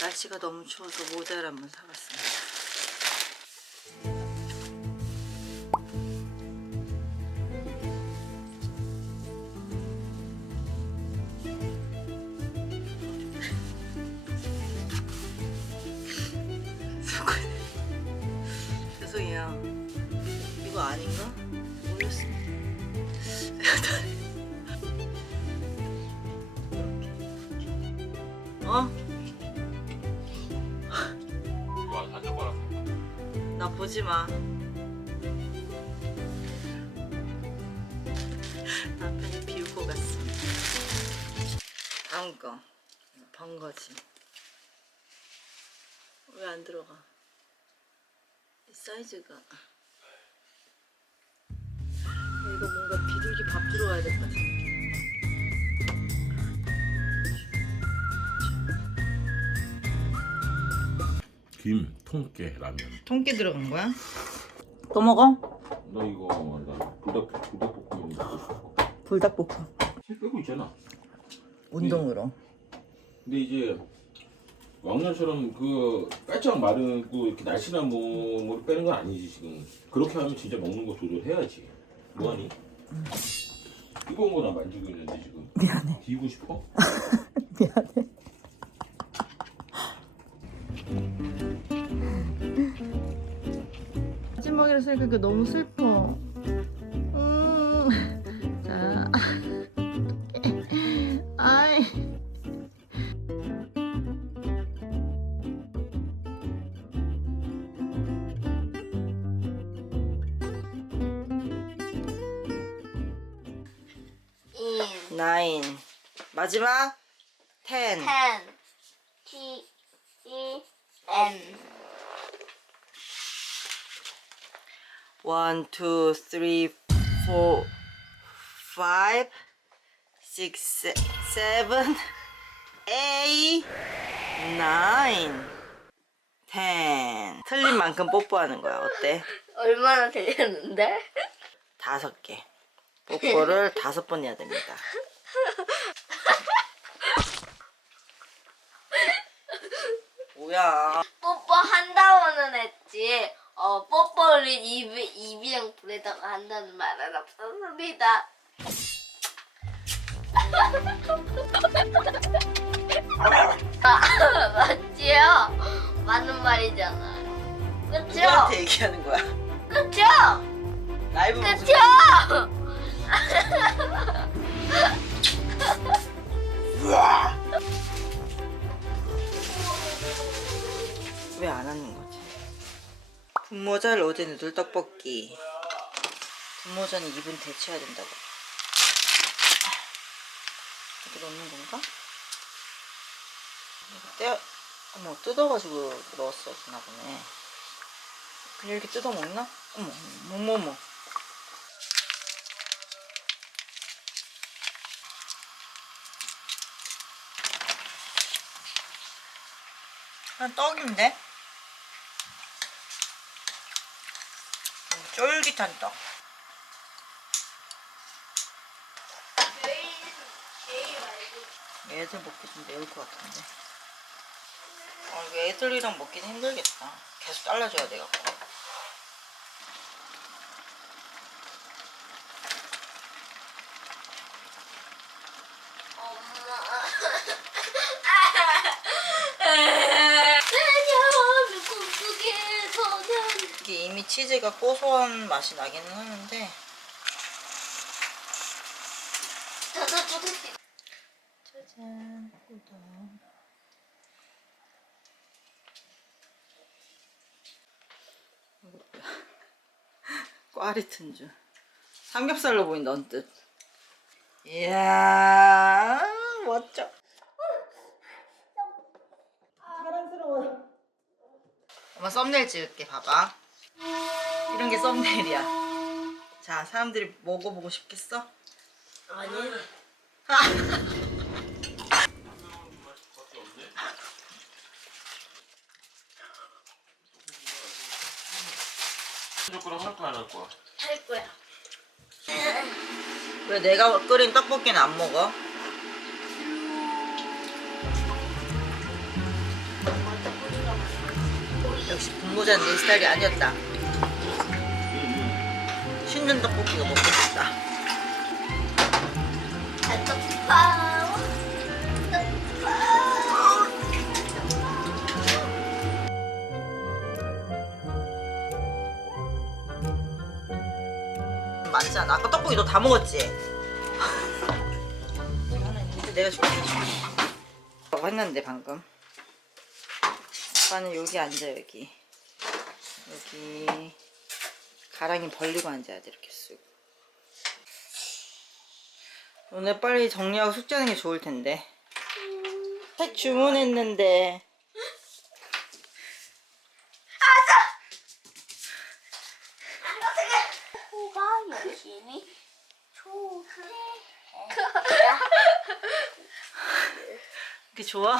날씨가 너무 추워서 모자를 한번 사봤습니다. 죄송해요. 이거 아닌가? 모르겠습니다. 어? 와, 사진 봐라. 나 보지 마. 남편이 비우고 갔습니다. 다음 거. 번거지. 왜 안 들어가? 이 사이즈가. 이거 뭔가 비둘기 밥 주러 가야 될 것 같은 느낌. 김, 통깨, 라면. 통깨 들어간 거야? 또 먹어? 너 이거 나 불닭볶음면 먹고 싶어. 불닭볶음. 살 빼고 있잖아. 운동으로. 근데 이제 왕년처럼 그 깔짝 마르고 이렇게 날씬한 몸으로 빼는 건 아니지 지금. 그렇게 하면 진짜 먹는 거 조절해야지. 뭐하니? 뜨거운 거 나 만지고 있는데 지금. 미안해. 비우고 싶어? 미안해. 마지막이라 생각하니까 너무 슬퍼. 자, 아이. 나인. 마지막 10. 10 T-E-N 1, 2, 3, 4, 5, 6, 7, 8, 9, 10. 틀린 만큼 뽀뽀하는 거야. 어때? 얼마나 들렸는데? 5개. 뽀뽀를 5번 해야 됩니다. 뭐야? 뽀뽀 한다고는 했지 뽀뽀를 입이랑 불에다가 한다는 말은 없었습니다. 맞지요? 맞는 말이잖아요. 그쵸? 누구한테 얘기하는 거야? 그쵸? 라이브 방송. 그쵸? 왜 안 하는 거지? 분모자를 어제 누들 떡볶이. 분모자는 2분 데쳐야 된다고. 이렇게 넣는 건가? 이거 어머, 뜯어가지고 넣었었나 보네. 그냥 이렇게 뜯어 먹나? 어머. 그냥 떡인데? 쫄깃한 떡. 애들 먹기 좀 매울 것 같은데. 이거 애들이랑 먹기는 힘들겠다. 계속 잘라줘야 돼갖고. 이게 이미 치즈가 고소한 맛이 나기는 하는데. 짜잔, 우동. 이거 뭐야? 꽈리 튼줄. 삼겹살로 보인다, 언뜻. 이야, 멋져. 사랑스러워요. 엄마 썸네일 찍을게, 봐봐. 이런 게 썸네일이야. 자, 사람들이 먹어보고 싶겠어? 아니. 젓가락 할 거야 안 할 거야? 할 거야. 왜 내가 끓인 떡볶이는 안 먹어? 역시 분모자는 내 스타일이 아니었다. 신전 떡볶이가 먹고 싶다. 많잖아. 아까 떡볶이 너 다 먹었지? 지금 하나 있는데 내가 줄게. 라고 했는데 방금. 오빠는 여기 앉아 여기. 여기 가랑이 벌리고 앉아야 돼 이렇게 쑥. 오늘 빨리 정리하고 숙제하는 게 좋을 텐데. 책 주문했는데. 호가 열심히 초해. 이렇게 좋아?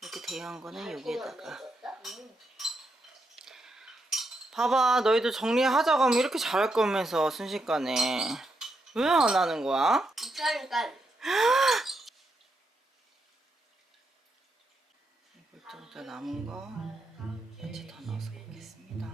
이렇게 대여한 거는 여기에다가. 봐봐, 너희들 정리하자고 하면 이렇게 잘할 거면서 순식간에 왜 안 하는 거야? 그러니까 이것도 남은 거 야채 더 넣어서 먹겠습니다.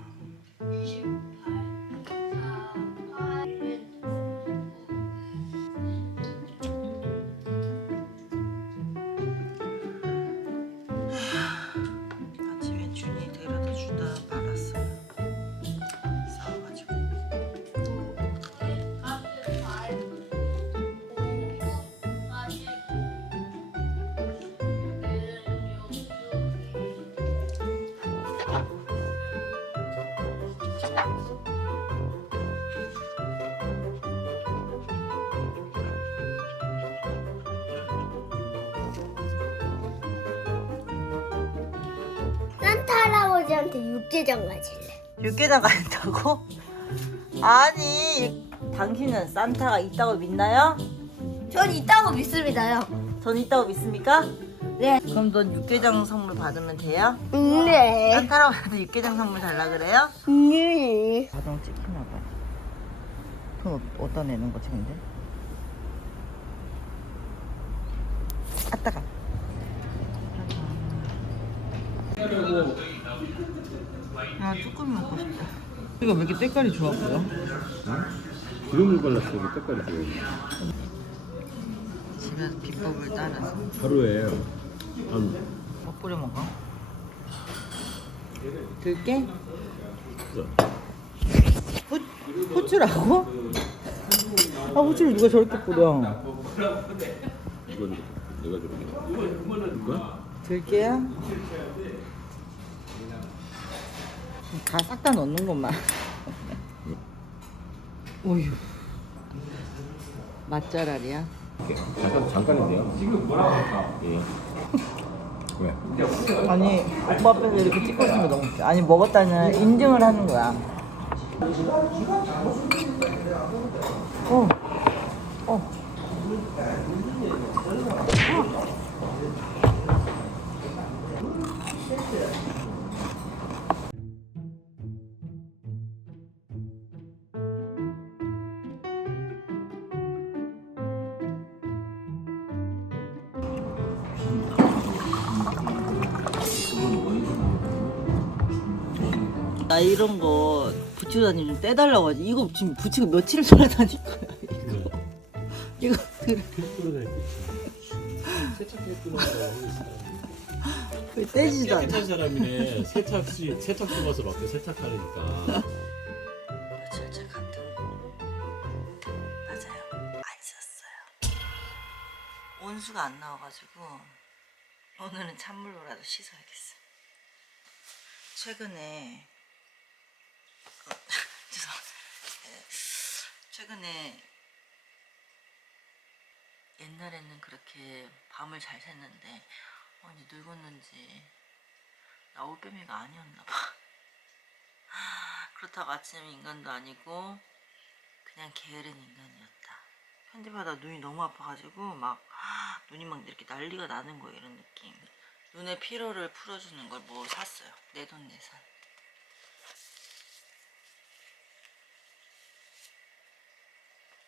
아침에 준이 데려다 주다 말았어요. 싸워가지고. 산타 할아버지한테 육개장 가질래. 육개장 간다고? 아니, 당신은 산타가 있다고 믿나요? 전 있다고 믿습니다요. 전 있다고 믿습니까? 네. 그럼 넌 육개장 선물 받으면 돼요? 네. 산타 할아버지한테 육개장 선물 달라 그래요? 네. 자동 찍히나 봐. 돈 어디다 내는 거지 근데? 아따가. 아 조금 먹고 싶다. 이거 왜 이렇게 때깔이 좋아 보여? 기름을 발랐어 이게 색깔이 좋아요. 집에서 비법을 따라서 하루에 한 뭐 뿌려 먹어? 들깨? 후추라고? 아 후추를 누가 저렇게 뿌려? 이건 내가 저렇게 이거? 들깨야? 다 싹 다 넣는 것만. 오휴. 맛잘알이야. 잠깐인데요. 지금 뭐라고? 예. 왜? 아니 오빠 앞에서 이렇게 찍고 있으면 너무 웃겨. 아니 먹었다는 인증을 하는 거야. 어. 어. 나 이런 거 붙이고 다니면 좀 떼달라고 하지. 이거 지금 붙이고 며칠을 돌아다닐 거야. 이거 왜 떼지도 않아. 세탁 사람이네. 세탁 들어가서 막 세탁하니까. 며칠 전 갔던 거 맞아요. 안 썼어요. 온수가 안 나와가지고 오늘은 찬물로라도 씻어야겠어. 최근에 최근에 옛날에는 그렇게 밤을 잘 샜는데 이제 늙었는지 나 올빼미가 아니었나 봐. 그렇다고 아침 인간도 아니고 그냥 게으른 인간이었다. 편집하다 눈이 너무 아파가지고 막 눈이 막 이렇게 난리가 나는 거예요. 이런 느낌. 눈의 피로를 풀어주는 걸 뭐 샀어요. 내돈내산.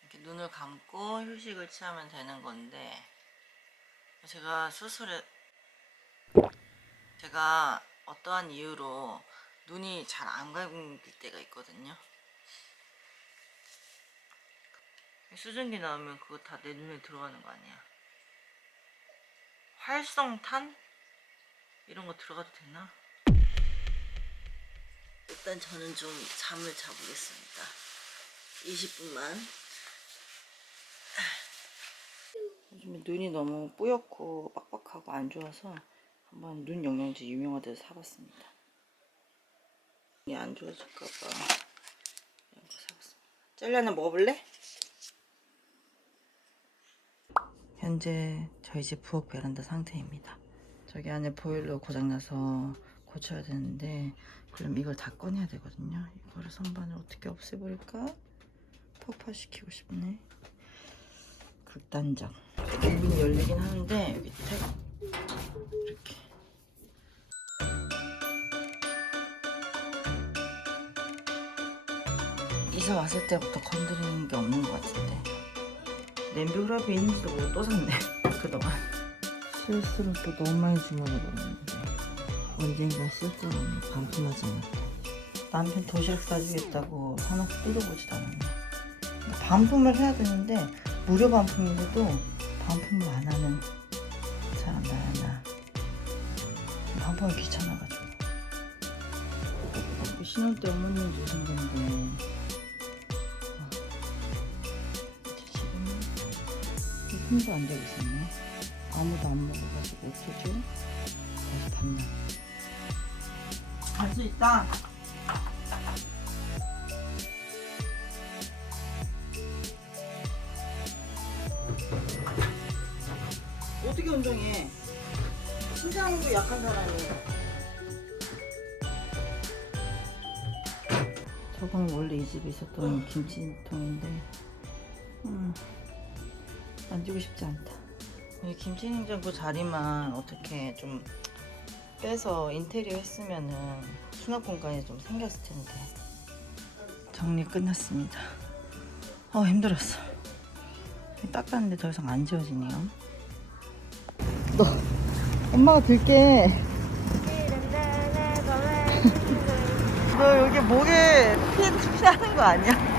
이렇게 눈을 감고 휴식을 취하면 되는 건데 제가 수술을 제가 어떠한 이유로 눈이 잘 안 감길 때가 있거든요. 수증기 나오면 그거 다 내 눈에 들어가는 거 아니야. 활성탄? 이런 거 들어가도 되나? 일단 저는 좀 잠을 자보겠습니다. 20분만. 요즘에 눈이 너무 뿌옇고 빡빡하고 안 좋아서 한번 눈 영양제 유명한 데서 사봤습니다. 눈이 안 좋아질까봐 이런 거 사봤습니다. 젤리 하나 먹어볼래? 현재 저희 집 부엌 베란다 상태입니다. 저기 안에 보일러 고장나서 고쳐야 되는데 그럼 이걸 다 꺼내야 되거든요. 이거를 선반을 어떻게 없애버릴까? 폭파시키고 싶네. 극단적. 문이 열리긴 하는데 여기 태가 이렇게. 이사 왔을 때부터 건드리는 게 없는 것 같은데 냄비 후라이팬 있는지도 모르고 또 샀네. 그동안 실수로 또 너무 많이 주문해버렸는데 언젠가 실제로는 반품하지 않았다. 남편 도시락 싸주겠다고 사놓고 뜯어보지도 않았네. 반품을 해야 되는데 무료 반품인데도 반품을 안 하는 사람 나야 나. 반품이 귀찮아가지고. 신혼 때 어머님이 주신 건데 지금 힘도 안 되고 있었네. 아무도 안 먹어가지고 어쩌죠? 다시 봤나? 갈 수 있다. 어떻게 운동해? 신장도 약한 사람이. 저건 원래 이 집에 있었던 김치통인데 만지고 싶지 않다. 이 김치냉장고 자리만 어떻게 좀 빼서 인테리어 했으면은 수납 공간이 좀 생겼을 텐데. 정리 끝났습니다. 힘들었어. 닦았는데 더 이상 안 지워지네요. 너 엄마가 들게. 너 여기 목에 피 나는 거 아니야?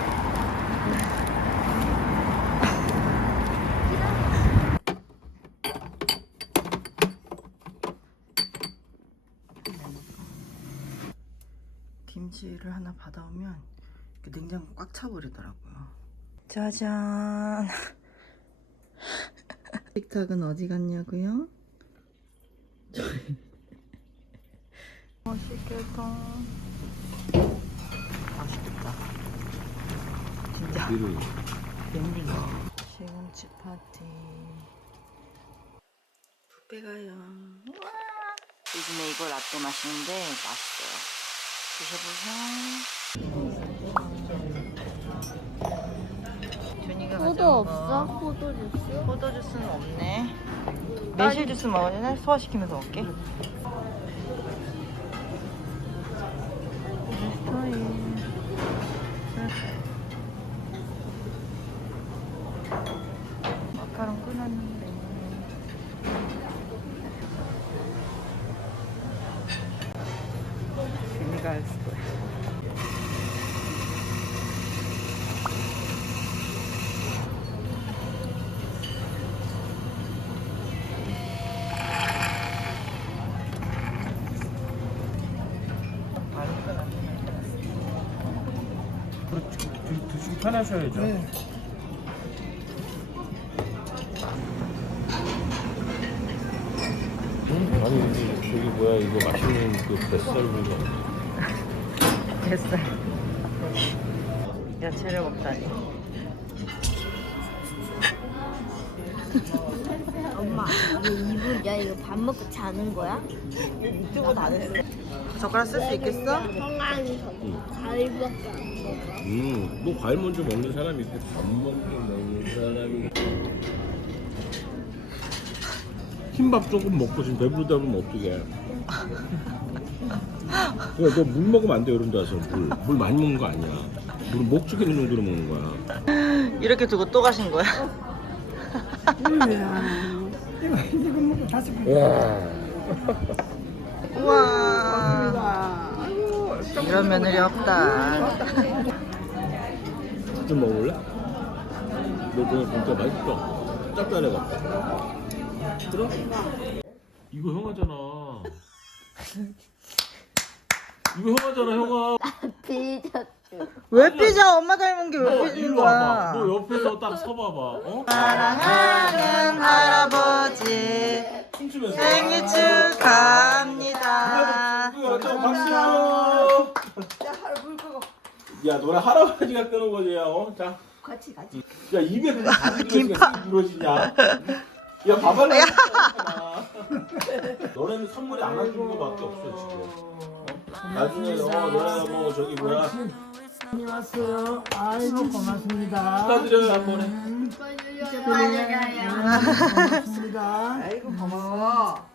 김치를 하나 받아오면 냉장고 꽉 차버리더라고요. 짜잔. 식탁은 어디 갔냐고요? 맛있겠다. 맛있겠다. 진짜. 웬일로. 시금치 파티. 뷔페 가요. 우와. 요즘에 이걸 라떼 마시는데 맛있어요. 드셔보세요. 준이가 포도 가져온 없어? 거. 포도 주스? 포도 주스는 없네. 매실 주스 먹을래? 소화시키면서 먹게. 마카롱 끊었는데. 준이가 했을 거야. 드시기 편하셔야죠. 네. 아니 저기 뭐야 이거 맛있는 그 뱃살 부분. 뱃살. 야채를 먹다니. 엄마, 이거 이불, 야, 이거 밥 먹고 자는 거야? 유튜브 다 됐어. 젓가락 쓸 수 있겠어? 건강히 과일밖에 안 먹어. 뭐 과일 먼저 먹는 사람이 있고 밥 먹는 사람이. 흰밥 조금 먹고 지금 배부르다 그러면 어떡해. 너 물 먹으면 안 돼 이런 데 와서 물 많이 먹는 거 아니야. 물은 목 죽이는 정도로 먹는 거야. 이렇게 두고 또 가신 거야? 와. 우와. 이런 며느리 없다. 좀 먹을래? 너 그거 진짜 맛있어. 짭짤해갖고. 들어? 이거 형아잖아. 이거 형아잖아, 형아. 피자. 왜 삐져? 엄마 닮은 게 왜 너 삐지는 이리 와봐. 거야? 너 옆에서 딱 서봐봐. 어? 사랑하는 할아버지 춤추면서. 생일 축하합니다. 자, 박수. 야, 너네 할아버지가 끄는 거지, 어? 자. 같이. 야, 입에 그냥 가득 들어있으니까 입이 부러지냐? 야, 밥알라. 너네는 선물이 안 해주는 거밖에 없어, 지금. 나중에, 너네 뭐, 저기 뭐야. 안녕하세요. 아이고 고맙습니다. 축하드려요, 한 번에. 맞아요. 고맙습니다. 아이고 고마워.